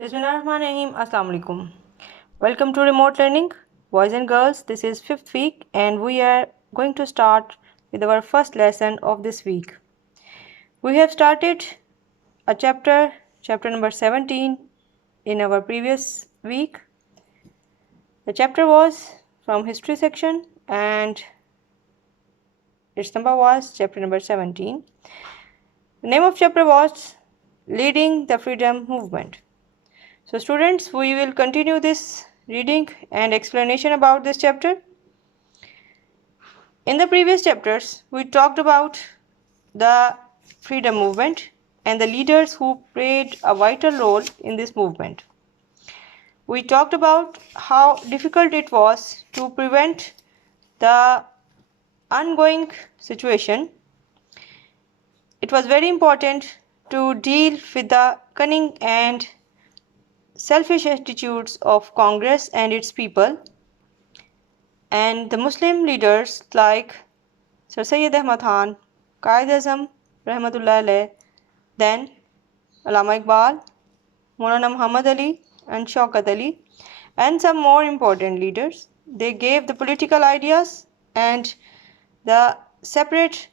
Bismillahirrahmanirrahim. Assalamu alaikum. Welcome to remote learning, boys and girls. This is 5th week and we are going to start with our first lesson of this week. We have started a chapter number 17 in our previous week. The chapter was from history section and its number was chapter number 17. The name of chapter was Leading the Freedom Movement. So students, we will continue this reading and explanation about this chapter. In the previous chapters, we talked about the freedom movement and the leaders who played a vital role in this movement. We talked about how difficult it was to prevent the ongoing situation. It was very important to deal with the cunning and selfish attitudes of Congress and its people, and the Muslim leaders like Sir Syed Ahmad Khan, Qaid-e-Azam Rahmatullah alayh, then Allama Iqbal, Maulana Muhammad Ali and Shaukat Ali, and some more important leaders. They gave the political ideas and the separate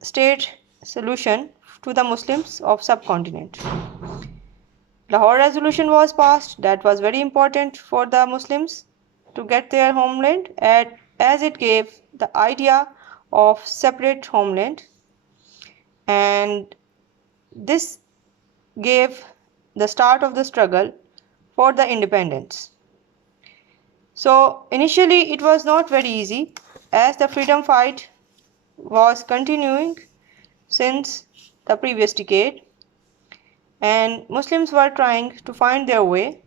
state solution to the Muslims of subcontinent. Lahore Resolution was passed. That was very important for the Muslims to get their homeland, as it gave the idea of separate homeland, and this gave the start of the struggle for the independence. So initially it was not very easy, as the freedom fight was continuing since the previous decade, and Muslims were trying to find their way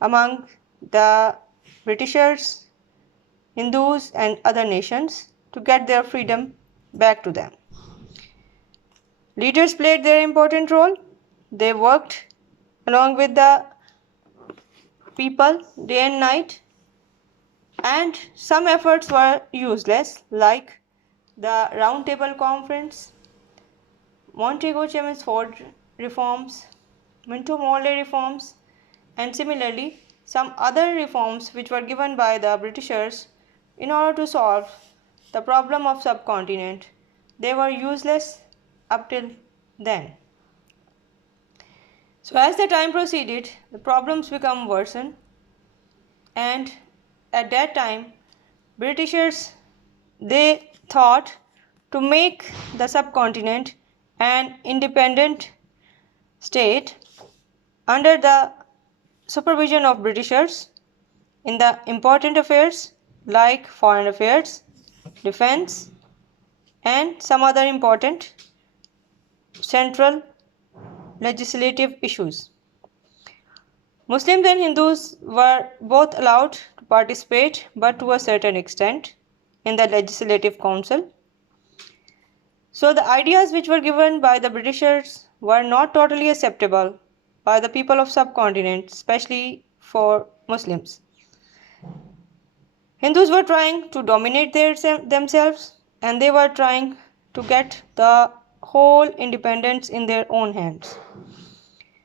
among the Britishers, Hindus and other nations to get their freedom back to them. Leaders played their important role. They worked along with the people day and night, and some efforts were useless, like the Round Table Conference, Montego-Chelmsford reforms, Minto-Morley reforms, and similarly some other reforms which were given by the Britishers in order to solve the problem of subcontinent. They were useless up till then. So as the time proceeded, the problems become worsened, and at that time Britishers, they thought to make the subcontinent an independent state under the supervision of Britishers in the important affairs like foreign affairs, defense, and some other important central legislative issues. Muslims and Hindus were both allowed to participate, but to a certain extent, in the legislative council. So the ideas which were given by the Britishers were not totally acceptable by the people of subcontinent, especially for Muslims. Hindus were trying to dominate themselves, and they were trying to get the whole independence in their own hands.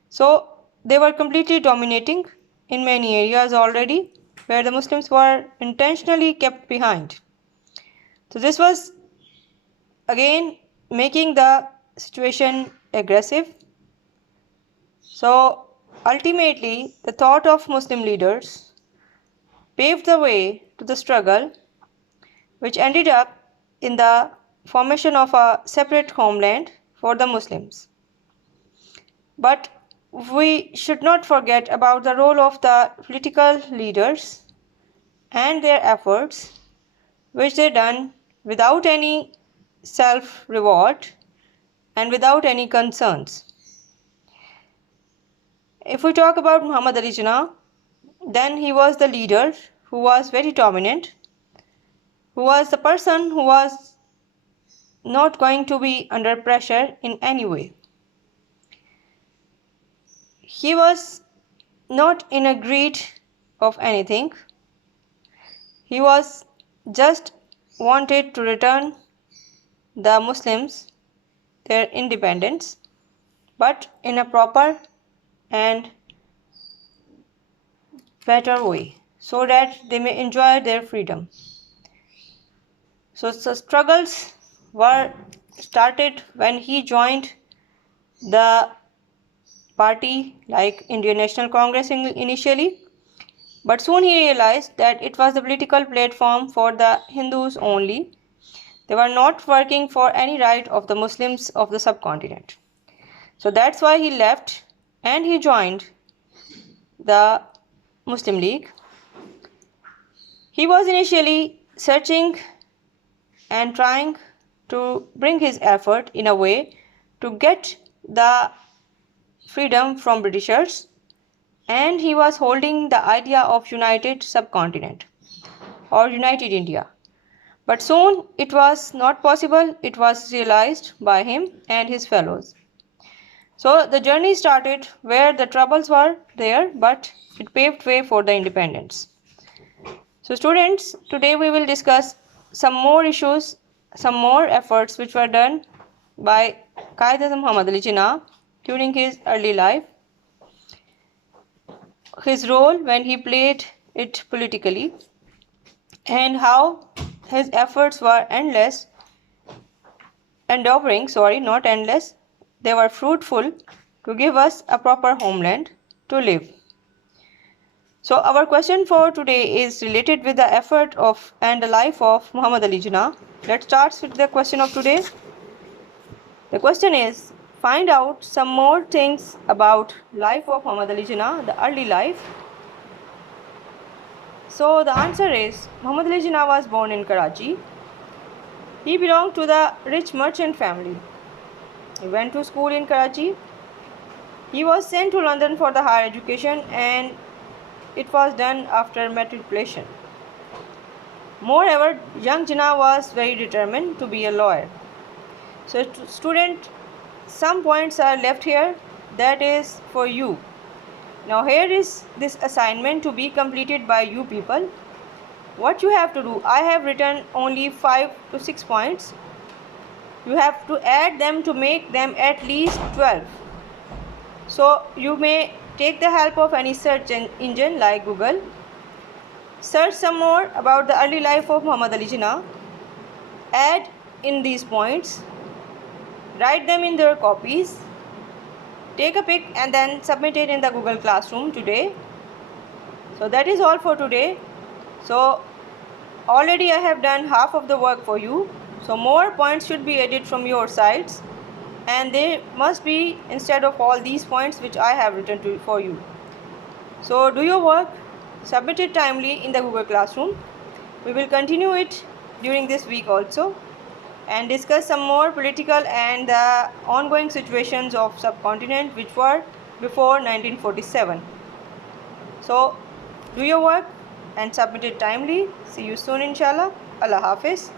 So they were completely dominating in many areas already, where the Muslims were intentionally kept behind. So this was again making the situation aggressive. So ultimately, the thought of Muslim leaders paved the way to the struggle, which ended up in the formation of a separate homeland for the Muslims. But we should not forget about the role of the political leaders and their efforts, which they done without any self-reward and without any concerns. If we talk about Muhammad Ali Jinnah, then he was the leader who was very dominant, who was the person who was not going to be under pressure in any way. He was not in a greed of anything. He was just wanted to return the Muslims their independence, but in a proper and better way so that they may enjoy their freedom. So struggles were started when he joined the party like Indian National Congress initially, but soon he realized that it was the political platform for the Hindus only. They were not working for any right of the Muslims of the subcontinent. So that's why he left and he joined the Muslim League. He was initially searching and trying to bring his effort in a way to get the freedom from Britishers, and he was holding the idea of united subcontinent or united India. But soon it was not possible. It was realized by him and his fellows. So the journey started where the troubles were there, but it paved way for the independence. So students, today we will discuss some more issues, some more efforts which were done by Qaid-e-Azam Muhammad Ali Jinnah during his early life, his role when he played it politically, and how his efforts were not endless, they were fruitful to give us a proper homeland to live. So our question for today is related with the effort of and the life of Muhammad Ali Jinnah. Let's start with the question of today. The question is, find out some more things about life of Muhammad Ali Jinnah, the early life. So the answer is, Muhammad Ali Jinnah was born in Karachi. He belonged to the rich merchant family. He went to school in Karachi. He was sent to London for the higher education, and it was done after matriculation. Moreover, young Jinnah was very determined to be a lawyer. So student, some points are left here, that is for you. Now here is this assignment to be completed by you people. What you have to do, I have written only 5 to 6 points. You have to add them to make them at least 12. So you may take the help of any search engine like Google. Search some more about the early life of Muhammad Ali Jinnah. Add in these points. Write them in their copies. Take a pic and then submit it in the Google Classroom today. So that is all for today. So already I have done half of the work for you. So more points should be added from your sides, and they must be instead of all these points which I have written for you. So do your work, submit it timely in the Google Classroom. We will continue it during this week also and discuss some more political and the ongoing situations of subcontinent which were before 1947. So do your work and submit it timely. See you soon inshallah. Allah Hafiz.